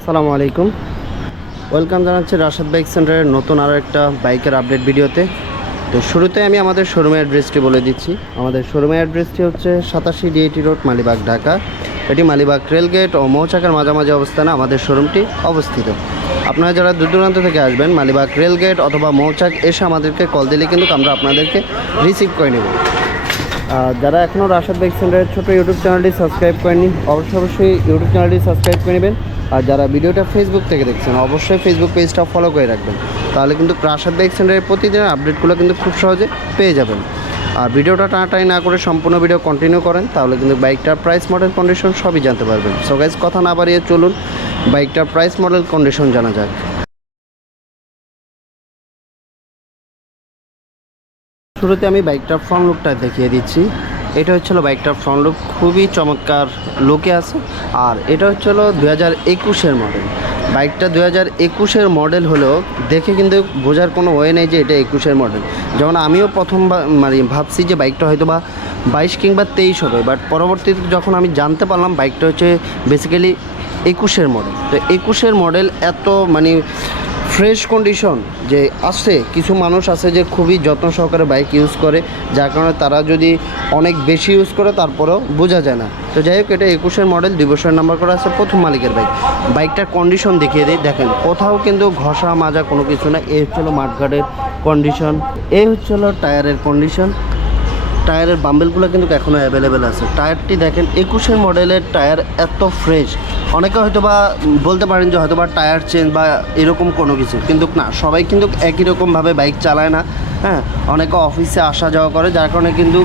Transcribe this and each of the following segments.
আসসালামু আলাইকুম, ওয়েলকাম জানাচ্ছি রাশেদ বাইক সেন্টারের নতুন আরও একটা বাইকের আপডেট ভিডিওতে। তো শুরুতে আমি আমাদের শোরুমের অ্যাড্রেসটি বলে দিচ্ছি। আমাদের শোরুমের অ্যাড্রেসটি হচ্ছে 87 ডিএটি রোড, মালিবাগ, ঢাকা। এটি মালিবাগ রেলগেট ও মৌচাকের মাঝামাঝি অবস্থানে আমাদের শোরুমটি অবস্থিত। আপনারা যারা দূর দূরান্ত থেকে আসবেন, মালিবাগ রেলগেট অথবা মৌচাক এসে আমাদেরকে কল দিলে কিন্তু আমরা আপনাদেরকে রিসিভ করে নেব। যারা এখনও রাশেদ বাইক সেন্টারের ছোটো ইউটিউব চ্যানেলটি সাবস্ক্রাইব করেননি, অবশ্যই ইউটিউব চ্যানেলটি সাবস্ক্রাইব করে নেবেন। আর যারা ভিডিওটা ফেসবুক থেকে দেখছেন, অবশ্যই ফেসবুক পেজটা ফলো করে রাখবেন, তাহলে কিন্তু রাশেদ বাইক সেন্টারের প্রতিদিনের আপডেটগুলো কিন্তু খুব সহজে পেয়ে যাবেন। আর ভিডিওটা টানাটানি না করে সম্পূর্ণ ভিডিও কন্টিনিউ করেন, তাহলে কিন্তু বাইকটার প্রাইস, মডেল, কন্ডিশন সবই জানতে পারবেন। সো গাইস, কথা না বাড়িয়ে চলুন বাইকটার প্রাইস, মডেল, কন্ডিশন জানা যাক। শুরুতে আমি বাইকটার ফ্রন্ট লুকটা দেখিয়ে দিচ্ছি। এটা হচ্ছিল বাইকটার ফ্রন্ট লুক, খুবই চমৎকার লুকে আছে। আর এটা হচ্ছিল 2021-এর মডেল। বাইকটা 2021-এর মডেল হলেও দেখে কিন্তু বোঝার কোনো ওয়ে নেই যে এটা 21-এর মডেল। যেমন আমিও প্রথমবার ভাবছি যে বাইকটা হয়তো বা 22 কিংবা 23 হবে, বাট পরবর্তীতে যখন আমি জানতে পারলাম বাইকটা হচ্ছে বেসিক্যালি 21-এর মডেল। তো 21-এর মডেল এত ফ্রেশ কন্ডিশন যে আছে। কিছু মানুষ আছে যে খুবই যত্ন সহকারে বাইক ইউজ করে, যার কারণে তারা যদি অনেক বেশি ইউজ করে তারপরেও বোঝা যায় না। তো যাই হোক, এটা 21-এর মডেল, 2 বছরের নাম্বার করা আছে, প্রথম মালিকের বাইক। বাইকটার কন্ডিশন দেখিয়ে দিই, দেখেন কোথাও কিন্তু ঘষা মাজা কোনো কিছু না। এই হচ্ছিলো মাঠঘাটের কন্ডিশন, এই হচ্ছিলো টায়ারের কন্ডিশন। টায়ারের বাম্বেলগুলো কিন্তু এখনও অ্যাভেলেবেল আছে। টায়ারটি দেখেন, 21-এর মডেলের টায়ার এত ফ্রেশ। অনেকে হয়তো বা বলতে পারেন যে হয়তো বা টায়ার চেঞ্জ বা এরকম কোনো কিছু, কিন্তু না, সবাই কিন্তু একই রকমভাবে বাইক চালায় না। হ্যাঁ, অনেকে অফিসে আসা যাওয়া করে, যার কারণে কিন্তু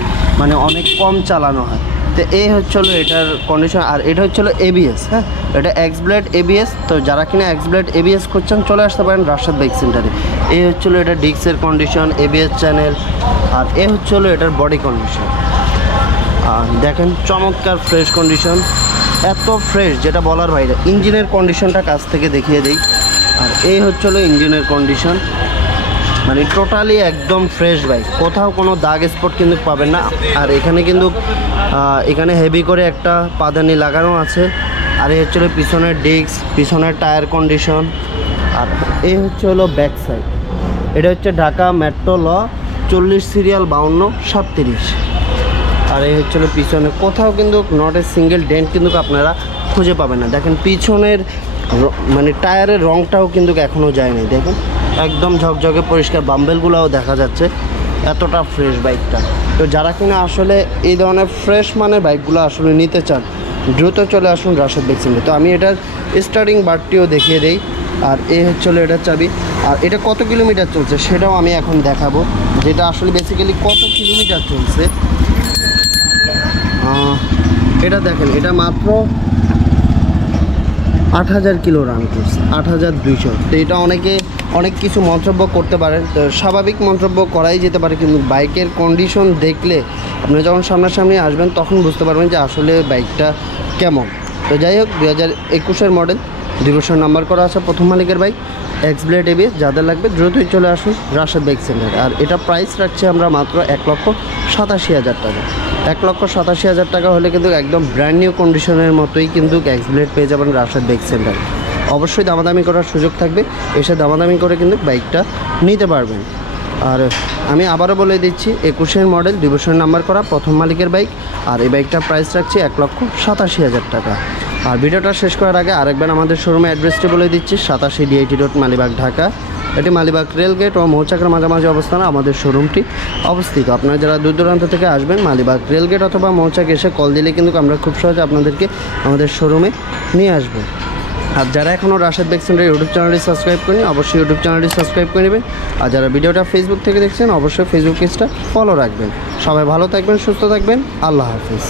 অনেক কম চালানো হয়। তো এই হচ্ছিলো এটার কন্ডিশন। আর এটা হচ্ছিলো এবিএস। হ্যাঁ, এটা এক্সব্লেড এবিএস। তো যারা কিনা এক্সব্লেড এবিএস করছেন চলে আসতে পারেন রাশেদ বাইক সেন্টারে। এই হচ্ছিলো এটা ডিস্কের কন্ডিশন, এবিএস চ্যানেল। আর এ হচ্ছিলো এটার বডি কন্ডিশন। আর দেখেন চমৎকার ফ্রেশ কন্ডিশন, এত ফ্রেশ যেটা বলার বাইরে। ইঞ্জিনের কন্ডিশনটা কাছ থেকে দেখিয়ে দিই। আর এই হচ্ছিলো ইঞ্জিনের কন্ডিশন, টোটালি একদম ফ্রেশ বাইক, কোথাও কোনো দাগ স্পট কিন্তু পাবেন না। আর এখানে কিন্তু এখানে হেভি করে একটা পাদানি লাগানো আছে। আর এই হচ্ছিলো পিছনের ডিস্ক, পিছনের টায়ার কন্ডিশন। আর এই হলো ব্যাক সাইড। এটা হচ্ছে ঢাকা মেট্রো ল 40 সিরিয়াল 5237। আর এই হচ্ছিলো পিছনে, কোথাও কিন্তু নট এ সিঙ্গেল ডেন্ট কিন্তু আপনারা খুঁজে পাবেন না। দেখেন পিছনের টায়ারের রঙটাও কিন্তু এখনও যায়নি। দেখেন একদম ঝকঝকে পরিষ্কার, বাম্বেলগুলোও দেখা যাচ্ছে। এতটা ফ্রেশ বাইকটা। তো যারা কিনা আসলে এই ধরনের ফ্রেশ মানের বাইকগুলো আসলে নিতে চান, দ্রুত চলে আসুন রাশেদ বাইক সেন্টারে। তো আমি এটার স্টার্টিং বারটিও দেখিয়ে দেই। আর এই হচ্ছিলো এটার চাবি। আর এটা কত কিলোমিটার চলছে সেটাও আমি এখন দেখাবো, যেটা আসলে বেসিক্যালি কত কিলোমিটার চলছে। এটা দেখেন, এটা মাত্র 8000 কিলো রান করছে, 8200। তো এটা অনেক কিছু মন্তব্য করতে পারেন, তো স্বাভাবিক মন্তব্য করাই যেতে পারে, কিন্তু বাইকের কন্ডিশন দেখলে আপনি যখন সামনাসামনি আসবেন তখন বুঝতে পারবেন যে আসলে বাইকটা কেমন। তো যাই হোক, 2021-এর মডেল, 2 বছর নাম্বার করা আছে, প্রথম মালিকের বাইক, এক্সব্লেড এবিএস। যাদের লাগবে দ্রুতই চলে আসুন রাশেদ বাইক সেন্টার। আর এটা প্রাইস রাখছি আমরা মাত্র 1,87,000 টাকা। 1,87,000 টাকা হলে কিন্তু একদম ব্র্যান্ড নিউ কন্ডিশনের মতোই কিন্তু এক্সব্লেড পেয়ে যাবেন রাশেদ বাইক সেন্টার। অবশ্যই দামাদামি করার সুযোগ থাকবে, এসে দামাদামি করে কিন্তু বাইকটা নিতে পারবেন। আর আমি আবারও বলে দিচ্ছি, 21-এর মডেল, 2 বছরের নাম্বার করা, প্রথম মালিকের বাইক। আর এই বাইকটার প্রাইস রাখছি 1,87,000 টাকা। আর ভিডিওটা শেষ করার আগে আরেকবার আমাদের শোরুমের অ্যাড্রেসটি বলে দিচ্ছি, 87 ডিএটি রোড, মালিবাগ, ঢাকা। এটি মালিবাগ রেলগেট ও মৌচাকের মাঝামাঝি অবস্থানে আমাদের শোরুমটি অবস্থিত। আপনারা যারা দূর দূরান্ত থেকে আসবেন, মালিবাগ রেলগেট অথবা মৌচাক এসে কল দিলে কিন্তু আমরা খুব সহজে আপনাদেরকে আমাদের শোরুমে নিয়ে আসবো। আর যারা এখনও রাশেদ বাইক সেন্টার ইউটিউব চ্যানেলটি সাবস্ক্রাইব করেনি, অবশ্যই ইউটিউব চ্যানেলটি সাবস্ক্রাইব করে নেবেন। আর যারা ভিডিওটা ফেসবুক থেকে দেখছেন, অবশ্যই ফেসবুক পেজটা ফলো রাখবেন। সবাই ভালো থাকবেন, সুস্থ থাকবেন, আল্লাহ হাফিজ।